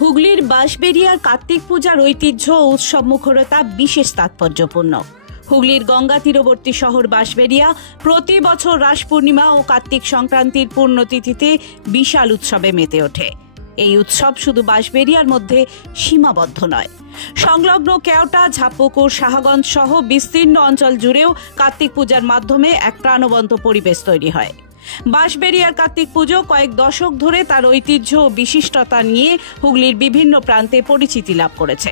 হুগলির বাঁশবেড়িয়ার কার্তিক পূজার ঐতিহ্য ও উৎসব মুখরতা বিশেষ তাৎপর্যপূর্ণ। হুগলির গঙ্গা তীরবর্তী শহর বাঁশবেড়িয়া প্রতি বছর রাস পূর্ণিমা ও কার্তিক সংক্রান্তির পুণ্যতিথিতে বিশাল উৎসবে মেতে ওঠে। এই উৎসব শুধু বাঁশবেড়িয়ার মধ্যে সীমাবদ্ধ নয়, সংলগ্ন কেওটা, ঝাপুকুর, শাহগঞ্জ সহ বিস্তীর্ণ অঞ্চল জুড়েও কার্তিক পূজার মাধ্যমে এক প্রাণবন্ত পরিবেশ তৈরি হয়। বাঁশবেড়িয়ার কার্তিক পুজো কয়েক দশক ধরে তার ঐতিহ্য ও বিশিষ্টতা নিয়ে হুগলির বিভিন্ন প্রান্তে পরিচিতি লাভ করেছে।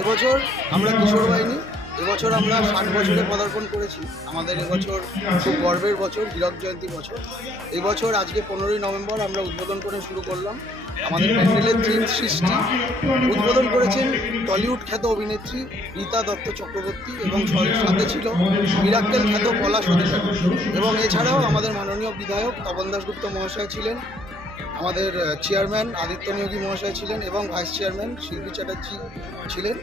এবছর আমরা কিশোর বাহিনী, এবছর আমরা 60 বছরে পদার্পণ করেছি। আমাদের এবছর খুব গর্বের বছর, হীরক জয়ন্তী বছর। এবছর আজকে 15ই নভেম্বর আমরা উদ্বোধন করে শুরু করলাম আমাদের প্যান্ডেলের থিম সৃষ্টি। উদ্বোধন করেছেন টলিউড খ্যাত অভিনেত্রী রীতা দত্ত চক্রবর্তী এবং সাথে ছিল মিরাক্কেল খ্যাত পলাশ অধিকারী, এবং এছাড়াও আমাদের মাননীয় বিধায়ক তপন দাশগুপ্ত মহাশয় ছিলেন, আমাদের চেয়ারম্যান আদিত্য নিয়োগী মহাশয় ছিলেন এবং ভাইস চেয়ারম্যান শিল্পী চ্যাটার্জি ছিলেন।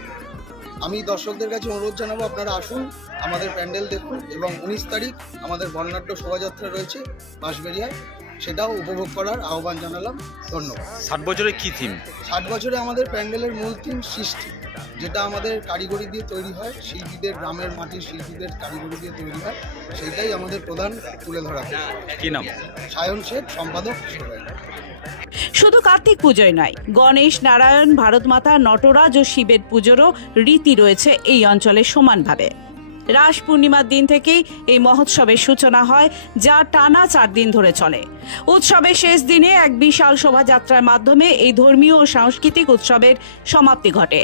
আমি দর্শকদের কাছে অনুরোধ জানাবো, আপনারা আসুন, আমাদের প্যান্ডেল দেখুন, এবং 19 তারিখ আমাদের বর্ণাঢ্য শোভাযাত্রা রয়েছে বাঁশবেড়িয়ায়, সেটাও উপভোগ করার আহ্বান জানালাম। ধন্যবাদ। 60 বছরে কি থিম? 60 বছরে আমাদের প্যান্ডেলের মূল থিম সৃষ্টি, যেটা আমাদের কারিগরি দিয়ে তৈরি হয়, শিল্পীদের, গ্রামের মাটির শিল্পীদের কারিগরি দিয়ে তৈরি হয়, সেইটাই আমাদের প্রধান তুলে ধরা। কি নাম? সায়ন শেখ, সম্পাদক। শুধু কার্তিক পুজোয় নয়, গণেশ, নারায়ণ, ভারত মাতা, নটরাজ ও শিবের পুজোরও রীতি রয়েছে এই অঞ্চলে সমানভাবে। রাস পূর্ণিমার দিন থেকেই এই মহোৎসবের সূচনা হয়, যা টানা 4 দিন ধরে চলে। উৎসবের শেষ দিনে এক বিশাল শোভাযাত্রার মাধ্যমে এই ধর্মীয় ও সাংস্কৃতিক উৎসবের সমাপ্তি ঘটে।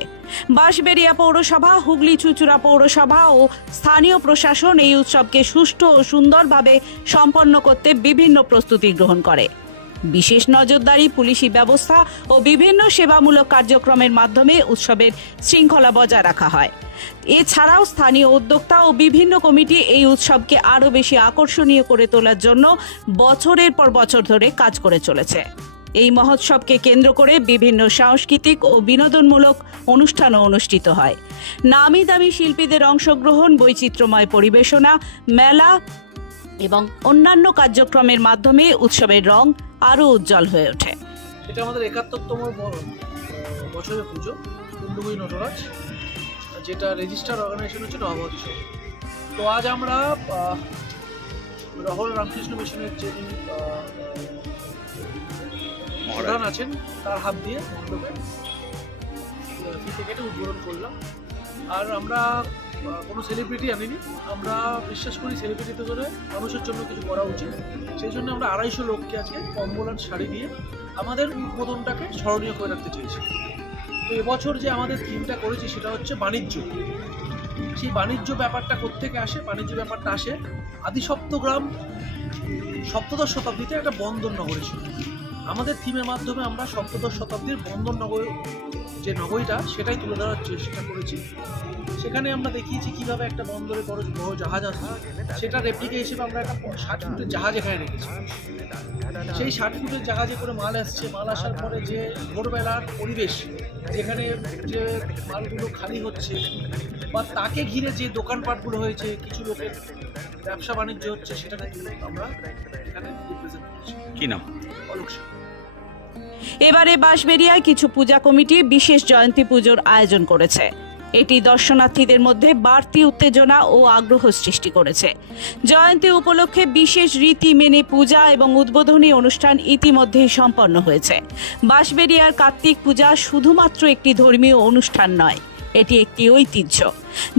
বাঁশবেড়িয়া পৌরসভা, হুগলি চুঁচুড়া পৌরসভা ও স্থানীয় প্রশাসন এই উৎসবকে সুষ্ঠু ও সুন্দরভাবে সম্পন্ন করতে বিভিন্ন প্রস্তুতি গ্রহণ করে। বিশেষ নজরদারি, পুলিশি ব্যবস্থা ও বিভিন্ন সেবামূলক কার্যক্রমের মাধ্যমে উৎসবের শৃঙ্খলা বজায় রাখা হয়। এছাড়াও স্থানীয় উদ্যোক্তা ও বিভিন্ন কমিটি এই উৎসবকে আরও বেশি আকর্ষণীয় করে তোলার জন্য বছরের পর বছর ধরে কাজ করে চলেছে। এই মহোৎসবকে কেন্দ্র করে বিভিন্ন সাংস্কৃতিক ও বিনোদনমূলক অনুষ্ঠানও অনুষ্ঠিত হয়। নামি দামি শিল্পীদের অংশগ্রহণ, বৈচিত্র্যময় পরিবেশনা, মেলা এবং অন্যান্য কার্যক্রমের মাধ্যমে উৎসবের রং আরও উজ্জ্বল হয়ে ওঠে। এটা আমাদের 71তম বছরের পুজো, কুণ্ডুবুই নটরাজ, যেটা রেজিস্টার অর্গানাইজেশন হচ্ছে নবমত। তো আজ আমরা রহল রামকৃষ্ণ মিশনের যে প্রধান আছেন তার হাত দিয়ে মণ্ডপে ফিতে কেটে উদ্বোধন করলাম। আর আমরা কোনো সেলিব্রিটি আনিনি, আমরা বিশ্বাস করি সেলিব্রিটিতে করে মানুষের জন্য কিছু করা উচিত। সেই জন্য আমরা 250 লোককে আজকে কম্বল আর শাড়ি দিয়ে আমাদের উদ্বোধনটাকে স্মরণীয় করে রাখতে চেয়েছি। তো এবছর যে আমাদের থিমটা করেছি সেটা হচ্ছে বাণিজ্য। সেই বাণিজ্য ব্যাপারটা কোত্থেকে আসে? বাণিজ্য ব্যাপারটা আসে আদিসপ্তগ্রাম 7দশ শতাব্দীতে একটা বন্দর নগরী ছিল। আমাদের থিমের মাধ্যমে আমরা 7দশ শতাব্দীর বন্দর নগর যে নগরীটা, সেটাই তুলে ধরার চেষ্টা করেছি। সেখানে আমরা দেখিয়েছি কীভাবে একটা বন্দরে বড় জাহাজ আসে, সেটা রেপ্লিকা হিসেবে আমরা একটা 60 ফুটের জাহাজ এখানে রেখেছি। সেই 60 ফুটের জাহাজে করে মাল আসছে, মাল আসার পরে যে ভোরবেলার পরিবেশ, যেখানে যে মালগুলো খালি হচ্ছে বা তাকে ঘিরে যে দোকানপাটগুলো হয়েছে, কিছু লোকের ব্যবসা বাণিজ্য হচ্ছে, সেটা আমরা এখানে রিপ্রেজেন্ট করছি। কি নাম? অলোক। এবারে বাঁশবেড়িয়ায় কিছু পূজা কমিটি বিশেষ জয়ন্তী পুজোর আয়োজন করেছে। এটি দর্শনার্থীদের মধ্যে বাড়তি উত্তেজনা ও আগ্রহ সৃষ্টি করেছে। জয়ন্তী উপলক্ষে বিশেষ রীতি মেনে পূজা এবং উদ্বোধনী অনুষ্ঠান ইতিমধ্যেই সম্পন্ন হয়েছে। বাঁশবেড়িয়ার কার্তিক পূজা শুধুমাত্র একটি ধর্মীয় অনুষ্ঠান নয়, এটি একটি ঐতিহ্য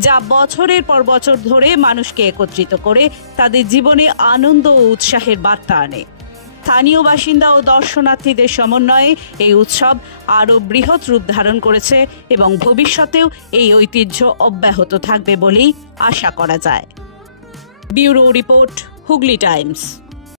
যা বছরের পর বছর ধরে মানুষকে একত্রিত করে তাদের জীবনে আনন্দ ও উৎসাহের বার্তা আনে। স্থানীয় বাসিন্দা ও দর্শনার্থীদের সমন্বয়ে এই উৎসব আরও বৃহৎ রূপ ধারণ করেছে এবং ভবিষ্যতেও এই ঐতিহ্য অব্যাহত থাকবে বলেই আশা করা যায়। Bureau report, Hooghly Times.